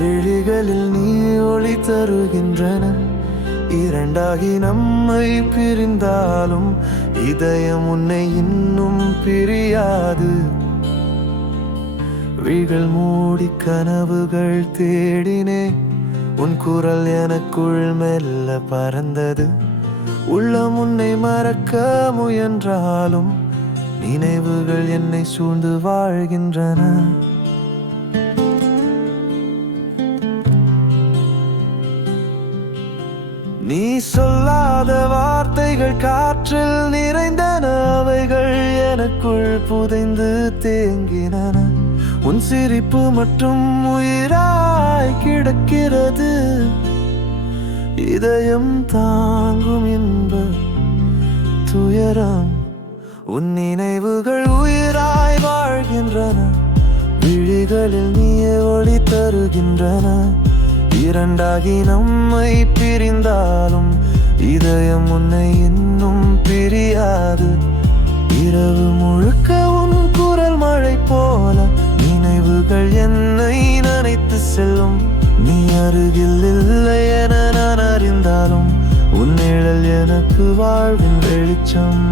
விழிகளில் நீ ஒளி தருகின்றன. இரண்டாகி நம்மை பிரிந்தாலும் இதயம் உன்னை இன்னும் பிரியாது. விழிகள் மூடி கனவுகள் தேடினே உன் குரல் எனக்குள் மெல்ல பறந்தது. உள்ளம் உன்னை மறக்க முயன்றாலும் நினைவுகள் என்னை சூழ்ந்து வாழ்கின்றன. நீ சொல்லாத வார்த்தைகள் காற்றில் நிறைந்தன அவைகள் எனக்குள் புதைந்து தேங்கினன உன் சிரிப்பு மட்டும் உயிராய் கிடக்கிறது. இதயம் தாங்கும் இன்ப துயரம். உன் நினைவுகள் உயிராய் வாழ்கின்றன. விழிகளில் நீயே ஒளி தருகின்றன. இரண்டாகி நம்மை பிரிந்தாலும் இதயம் உன்னை இன்னும் பிரியாது. இரவு முழுக்க உன் குரல் மழை போல நினைவுகள் என்னை நனைத்து செல்லும். நீ அருகில் இல்லை என நான் அறிந்தாலும் உன் நிழல் எனக்கு வாழ்வின் வெளிச்சம்.